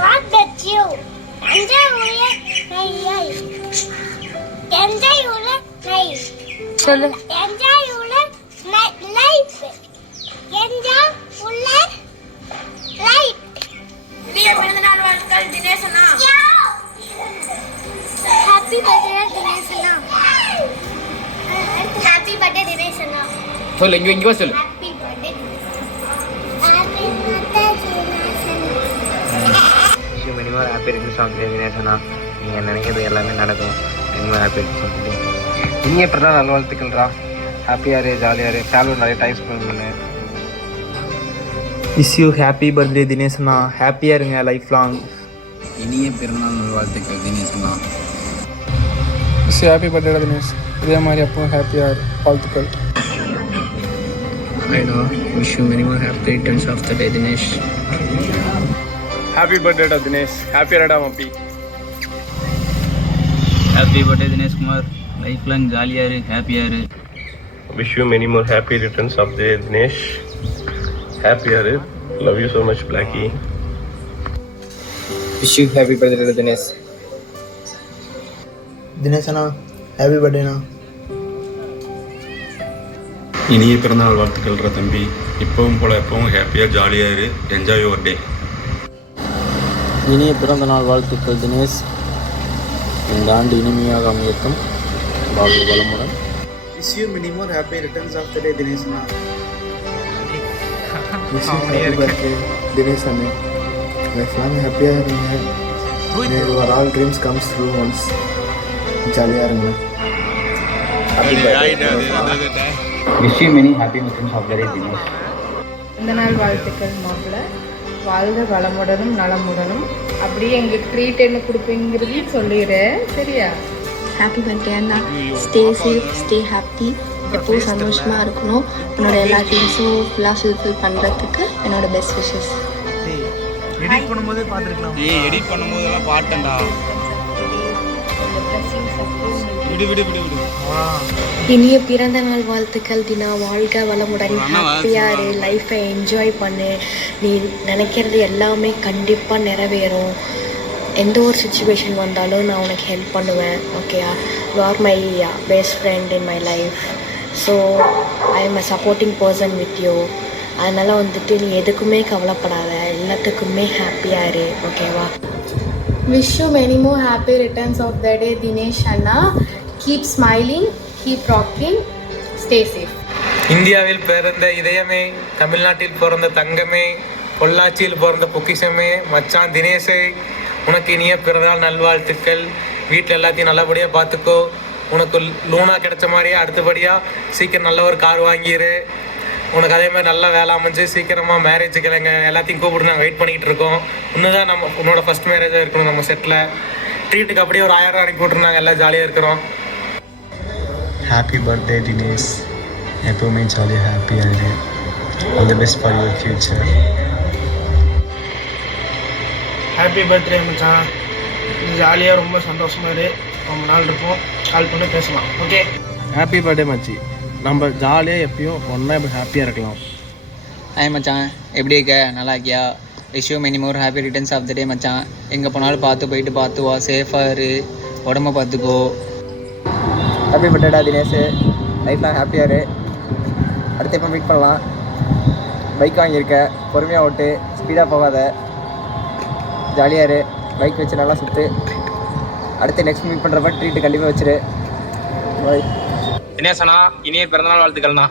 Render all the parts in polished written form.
What did you? சொல்லு. இனிய பிறந்தநாள் வாழ்த்துக்கள் தினேஷ் அண்ணா. ஹாப்பி பர்த்டே தினேஷ் அண்ணா. ஹாப்பி பர்த்டே தினேஷ் அண்ணா. சொல்லு, இங்க வா சொல்லு. Happy birthday happy birthday Dinesh அண்ணா. விஷயம் minimum happy returns of the day Dinesh அண்ணா. நீங்கள் நினைக்கிறது எல்லாமே நடக்கும். Minimum happy returns of the day. இனிய பிறந்த நல்வாழ்த்துக்கள்ரா. ஹாப்பியாக இரு, ஜாலியாக இரு, ஃபேமிலி நிறைய டைம் ஸ்பெண்ட் பண்ணு. விஷ் யூ ஹாப்பி பர்த்டே தினேஷ்ண்ணா. ஹாப்பியாக இருங்க லைஃப் லாங். இனிய பிறந்தநாள் நல்வாழ்த்துக்கள் தினேஷ் அண்ணா. Wish happy birthday Dinesh. இதே மாதிரி அப்போ ஹாப்பியாக வாழ்த்துக்கள். I know. Wish you many more happy returns of the day, Dinesh. Happy birthday to Dinesh. Happy Rada Mapi. Happy birthday Dinesh Kumar. Life long jolly iru, happy iru. Wish you many more happy returns of the day, Dinesh. Happy iru. Love you so much, Blackie. Wish you happy birthday to Dinesh. Dinesh அண்ணா happy பர்த்டேண்ணா. இனிய பிறந்தநாள் வாழ்த்துக்கள்ற தம்பி. இப்பவும் போல எப்பவும் ஹாப்பியாக ஜாலியாக இரு. Enjoy your day. இனிய பிறந்த நாள் வாழ்த்துக்கள் தினேஷ். இந்த ஆண்டு இனிமையாக அமையட்டும். வாழ்வு வளமுடன். Wish you many more happy returns of the day Dinesh அண்ணா. Wish you happy birthday Dinesh அண்ணா. லைஃப் லாங் ஹாப்பியாக இருங்க. Your all dreams comes true once. ஜாலியாக இருங்க. Wish you many happy returns of the day, Dinesh. இந்த நாள் வாழ்த்துக்கள் மாப்பிள்ளை. வாழ்க வளமுடனும் நலமுடனும். அப்படியே எங்களுக்கு ட்ரீட் என்ன கொடுப்பீங்கிறது சொல்லிடுறேன், சரியா? ஹாப்பி பர்த்டே அண்ணா. Stay safe, stay happy. எப்போவும் சந்தோஷமாக இருக்கணும். என்னோட எல்லா ட்ரீம்ஸும் ஃபுல்லாக ஃபுல்ஃபில் பண்ணுறதுக்கு என்னோட பெஸ்ட் விஷஸ். எடிட் பண்ணும்போதே பார்த்துருக்கலாம். எடிட் பண்ணும்போதெல்லாம் பாட்டேன்டா. இனிய பிறந்த நாள் வாழ்த்துக்கள் தினா. வாழ்க வளமுடன், ஹாப்பியாக இரு, லைஃப்பை என்ஜாய் பண்ணு. நீ நினைக்கிறது எல்லாமே கண்டிப்பாக நிறைவேறும். எந்த ஒரு சுச்சுவேஷன் வந்தாலும் நான் உனக்கு ஹெல்ப் பண்ணுவேன், ஓகேயா? You are my best friend in my life. So I am a supporting person with you. அதனால் வந்துட்டு நீ எதுக்குமே கவலைப்படாத, எல்லாத்துக்குமே ஹாப்பியாக இரு, ஓகேவா? Wish you many more happy returns of the day Dinesh அண்ணா. Keep smiling, keep rocking, stay safe. இந்தியாவில் பிறந்த இதயமே, தமிழ்நாட்டில் பிறந்த தங்கமே, பொள்ளாச்சியில் பிறந்த பொக்கிஷமே, மச்சான் தினேஷே, உனக்கு இனிய பிறந்தநாள் நல்வாழ்த்துக்கள். வீட்டில் எல்லாத்தையும் நல்லபடியாக பார்த்துக்கோ. உனக்கு லூனா கிடைச்ச மாதிரியே அடுத்தபடியாக சீக்கிரம் நல்ல ஒரு கார் வாங்கிடு. உனக்கு அதே மாதிரி நல்ல வேலை அமைஞ்சு சீக்கிரமாக மேரேஜுக்கு எங்கள் எல்லாத்தையும் கூப்பிட்டு நாங்கள் வெயிட் பண்ணிக்கிட்டு இருக்கோம். இன்னும் தான் நம்ம உன்னோட ஃபஸ்ட் மேரேஜாக இருக்கணும் நம்ம செட்டில். ட்ரீட்டுக்கு அப்படியே ஒரு 1000 அனுப்பி விட்ருந்தாங்க. எல்லாம் ஜாலியாக இருக்கிறோம். Happy birthday Dinesh. எப்போவுமே ஜாலியாக ஹாப்பியாக இரு. All the best for your future. Happy birthday மச்சான். ஜாலியாக ரொம்ப சந்தோஷமாக இரு. ரொம்ப நாள் இருப்போம். கால் பண்ணி பேசலாம், ஓகே? ஹாப்பி பர்த்டே மச்சி. நம்ம ஜாலியாக எப்பயும் ஒன்றா இப்போ ஹாப்பியாக இருக்கலாம். ஹாய் மச்சான், எப்படி இருக்க? நல்லா இருக்கியா? Wish you many more happy returns of the day மச்சான். எங்கே போனாலும் பார்த்து வா. சேஃபாக இரு, உடம்ப பார்த்துக்கோ. ஹாப்பி பர்த்டேடா தினேஷ். லைஃப்லாம் ஹாப்பியாக இரு. அடுத்து எப்போ மீட் பண்ணலாம். பைக் வாங்கியிருக்க, பொறுமையாக ஓட்டு, ஸ்பீடாக போகாத, ஜாலியாக இரு. பைக் வச்சு நல்லா சுற்று. அடுத்து நெக்ஸ்ட் மீட் பண்ணுறப்ப ட்ரீட்டு கண்டிப்பாக வச்சிரு. பாய். தினேஷ் அண்ணா, இனிய பிறந்தநாள் வாழ்த்துக்கள்ண்ணா.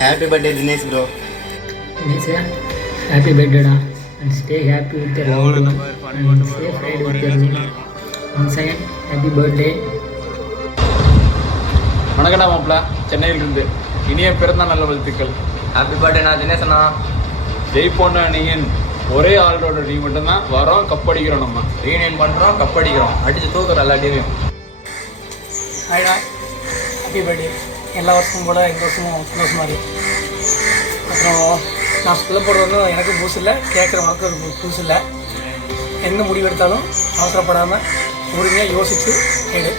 Happy birthday Dinesh bro. Dinesh happy பர்த்டேடா. And stay happy with your love and safe right with your love. Once again happy birthday. வணக்கடா மாப்பிள்ள, சென்னையிலிருந்து இனிய பிறந்த நல்ல வாழ்த்துக்கள். ஹாப்பி பர்த்டேண்ணா தினேஷ் அண்ணா. ஜெயிப்போண்டா நீங்கள் ஒரே ஆளோட நீ மட்டும்தான் வரோம். கப்படிக்கிறோம், நம்ம ரீயூனியன் பண்ணுறோம், கப்படிக்கிறோம், அடித்து தூக்குறோம் எல்லா டீமையும். ஹாய்டா, ஹாப்பி பர்த்டே. எல்லா வருஷமும் போல் இந்த வருஷமும் சந்தோஷமாக இருக்கு. அப்புறம் நான் சொல்ல போகிறது எனக்கு புதுசு இல்லை, கேட்குற மக்கள் புதுசு இல்லை. எந்த முடிவு எடுத்தாலும் அவசரப்படாமல் பொறுமையாக யோசித்து எடு.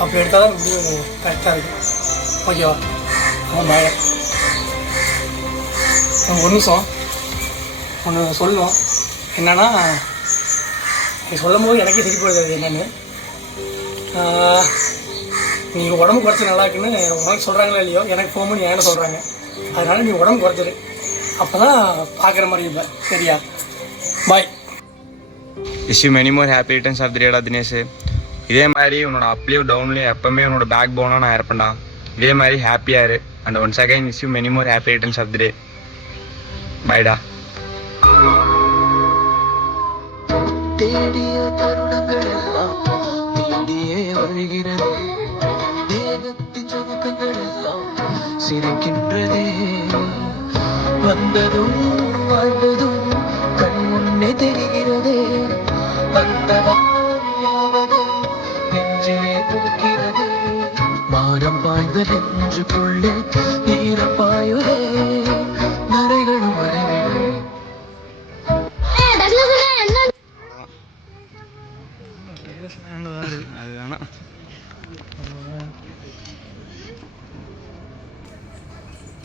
அப்படி எடுத்தால் தான் முடிவு கரெக்டாக இருக்கும், ஓகேவா? அவன் பாய ஒரு நிமிஷம் ஒன்று சொல்லணும். என்னன்னா நீ சொல்லும் போது எனக்கே சிரிப்பு வருது அது என்னென்னு. நீங்கள் உடம்பு குறைச்சி நல்லா இருக்குன்னு உனக்கு சொல்கிறாங்களோ இல்லையோ எனக்கு ஃபோன் பண்ணி என்கிட்ட சொல்கிறாங்க. அதனால் நீ உடம்பு குறைச்சிரு, அப்போ தான் பார்க்குற மாதிரி இல்லை. சரியா? Bye. Wish you many more happy returns of the டேடா தினேஷ். இதே மாதிரி உன்னோட அப்லேயும் டவுன்லேயும் எப்போவுமே உன்னோட பேக் போனாக நான் இருப்பேன்டா. இதே மாதிரி ஹாப்பியாக இரு. And once again wish you many more happy returns of the day. பாய்டா. தேடிய தருணங்கள் எல்லாம் தேடியே வருகிறது, தேகத்தின் சொகுப்புகள் எல்லாம் சிரிக்கின்றதே. வந்ததும் வாழ்ந்ததும் கண் முன்னே தெரிகிறதே, வந்ததாவதும் நெஞ்சிலே புதுக்கிறது. மாறம் பாய்ந்த நெஞ்சுக்குள்ளே ஈரம் பாயுதே, நரைகளும் மறைவில்லை. அது வேணாம்.